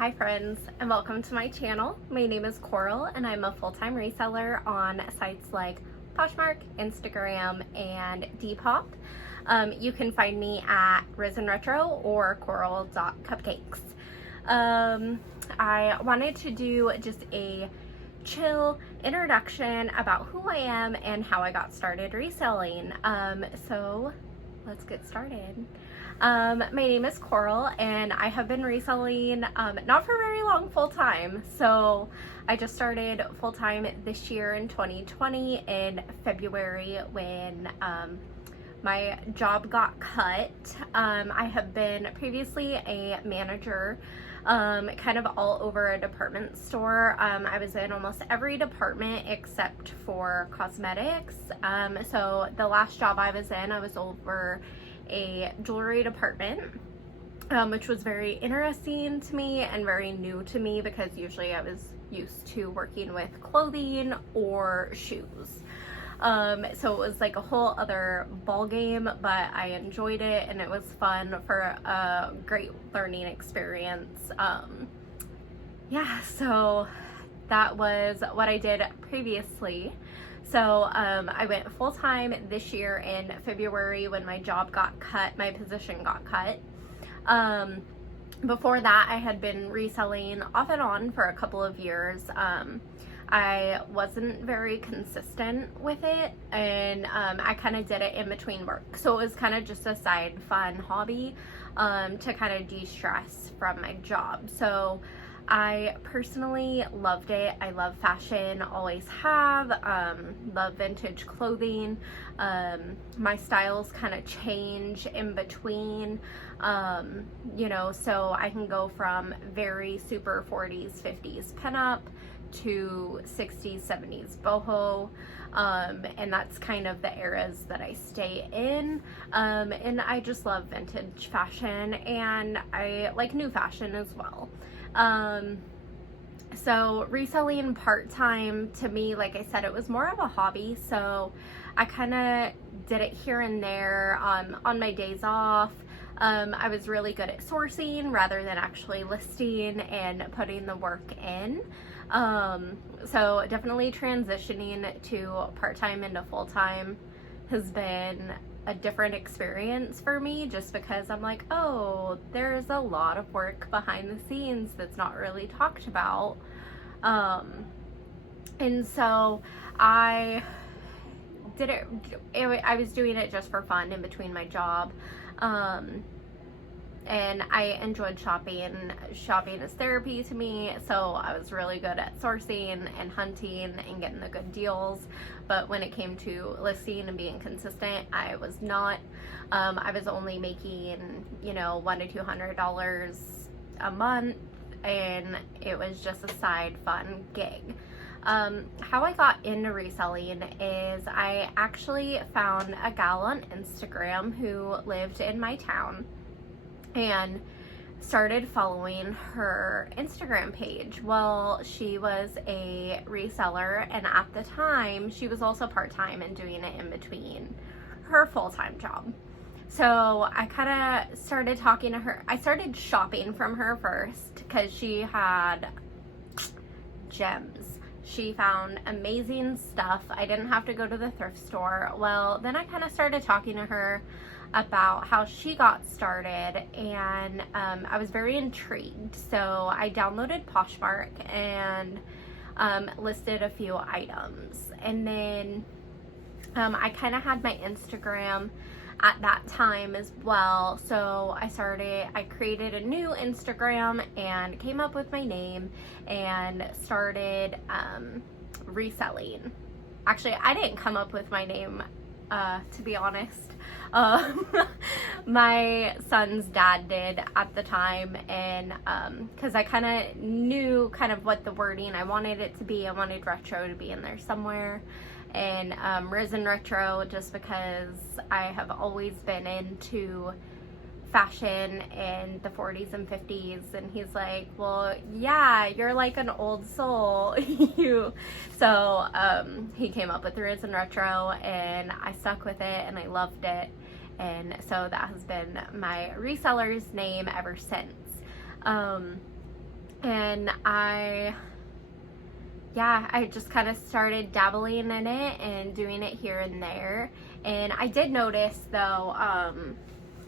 Hi friends, and welcome to my channel. My name is Coral and I'm a full-time reseller on sites like Poshmark, Instagram, and Depop. You can find me at Risen Retro or coral.cupcakes. I wanted to do just a chill introduction about who I am and how I got started reselling. So let's get started. My name is Coral and I have been reselling not for very long full-time. So I just started full-time this year in 2020 in February when my job got cut. I have been previously a manager kind of all over a department store. I was in almost every department except for cosmetics. So the last job I was in, I was over a jewelry department, which was very interesting to me and very new to me because usually I was used to working with clothing or shoes. So it was like a whole other ball game, but I enjoyed it and it was fun for a great learning experience. Yeah, so that was what I did previously. So I went full-time this year in February when my job got cut, my position got cut. Before that, I had been reselling off and on for a couple of years. I wasn't very consistent with it, and I kind of did it in between work. So it was kind of just a side fun hobby to kind of de-stress from my job. So I personally loved it. I love fashion, always have, love vintage clothing. My styles kind of change in between, you know, so I can go from very super 40s, 50s pinup to 60s, 70s boho, and that's kind of the eras that I stay in, and I just love vintage fashion and I like new fashion as well. So reselling part-time to me, like I said, it was more of a hobby, so I kind of did it here and there on my days off. I was really good at sourcing rather than actually listing and putting the work in. So definitely transitioning to part-time into full-time has been a different experience for me, just because I'm like, oh, there's a lot of work behind the scenes that's not really talked about. And so I did it, I was doing it just for fun in between my job. And I enjoyed shopping. Shopping is therapy to me, so I was really good at sourcing and hunting and getting the good deals. But when it came to listing and being consistent, I was not. I was only making, you know, $100 to $200 a month, and it was just a side fun gig. How I got into reselling is I actually found a gal on Instagram who lived in my town and started following her Instagram page. Well, she was a reseller, and at the time she was also part-time and doing it in between her full-time job. So I kind of started talking to her. I started shopping from her first because she had gems. She found amazing stuff. I didn't have to go to the thrift store. Well, then I kind of started talking to her about how she got started, and I was very intrigued. So I downloaded Poshmark and listed a few items, and then I kind of had my Instagram at that time as well. So I created a new Instagram and came up with my name and started reselling. Actually, I didn't come up with my name, to be honest. My son's dad did at the time, and because I kind of knew kind of what the wording I wanted it to be. I wanted retro to be in there somewhere, and Risen Retro just because I have always been into fashion in the 40s and 50s, and he's like, well, yeah, you're like an old soul. So he came up with the Risen Retro, and I stuck with it and I loved it, and so that has been my reseller's name ever since. And I just kind of started dabbling in it and doing it here and there. And I did notice though,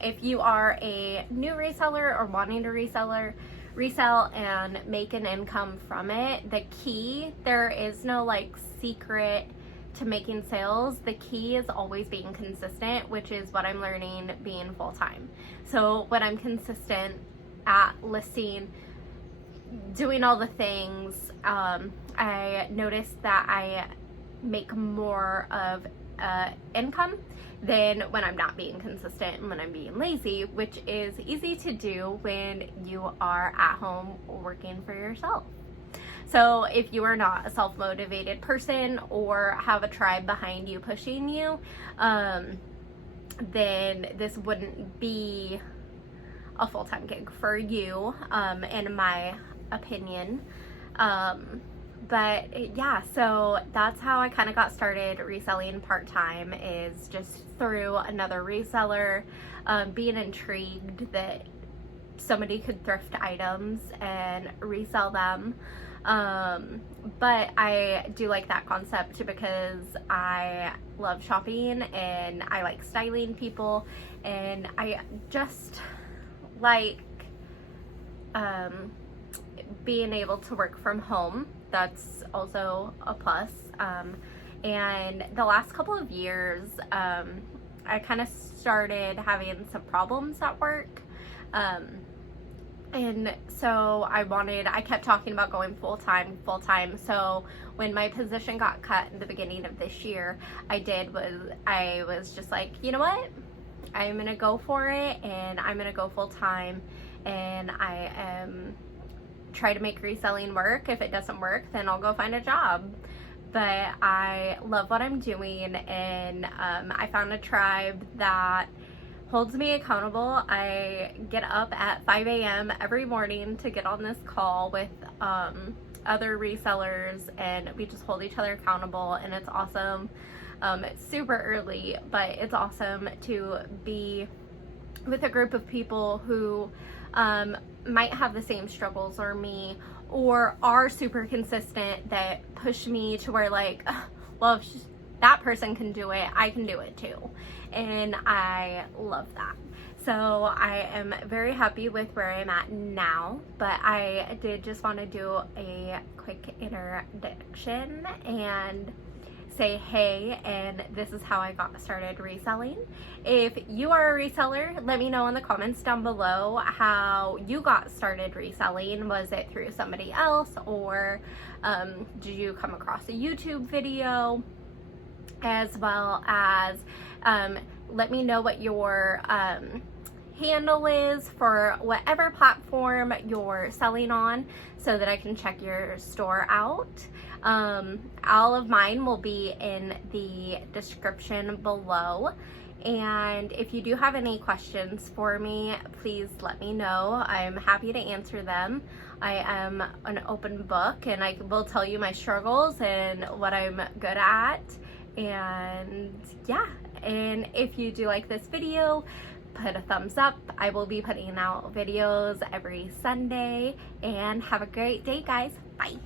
if you are a new reseller or wanting to resell and make an income from it, the key, there is no like secret to making sales. The key is always being consistent, which is what I'm learning being full-time. So when I'm consistent at listing, doing all the things, I noticed that I make more of income than when I'm not being consistent and when I'm being lazy, which is easy to do when you are at home working for yourself. So if you are not a self-motivated person or have a tribe behind you pushing you, then this wouldn't be a full-time gig for you, in my opinion. But yeah, so that's how I kind of got started reselling part-time, is just through another reseller, being intrigued that somebody could thrift items and resell them. But I do like that concept because I love shopping and I like styling people, and I just like being able to work from home. That's also a plus. And the last couple of years, I kind of started having some problems at work. And so I kept talking about going full-time. So when my position got cut in the beginning of this year, I was just like, you know what? I'm gonna go for it, and I'm gonna go full-time, and I am try to make reselling work. If it doesn't work, then I'll go find a job. But I love what I'm doing, and I found a tribe that holds me accountable. I get up at 5 a.m. every morning to get on this call with other resellers, and we just hold each other accountable, and it's awesome. It's super early, but it's awesome to be with a group of people who might have the same struggles or me, or are super consistent, that push me to where like, well, if that person can do it, I can do it too. And I love that. So I am very happy with where I'm at now, but I did just want to do a quick introduction and say hey, and this is how I got started reselling. If you are a reseller, let me know in the comments down below how you got started reselling. Was it through somebody else, or did you come across a YouTube video? As well as let me know what your handle is for whatever platform you're selling on, so that I can check your store out. All of mine will be in the description below. And if you do have any questions for me, please let me know. I'm happy to answer them. I am an open book, and I will tell you my struggles and what I'm good at. And yeah, and if you do like this video, put a thumbs up. I will be putting out videos every Sunday, and have a great day, guys. Bye.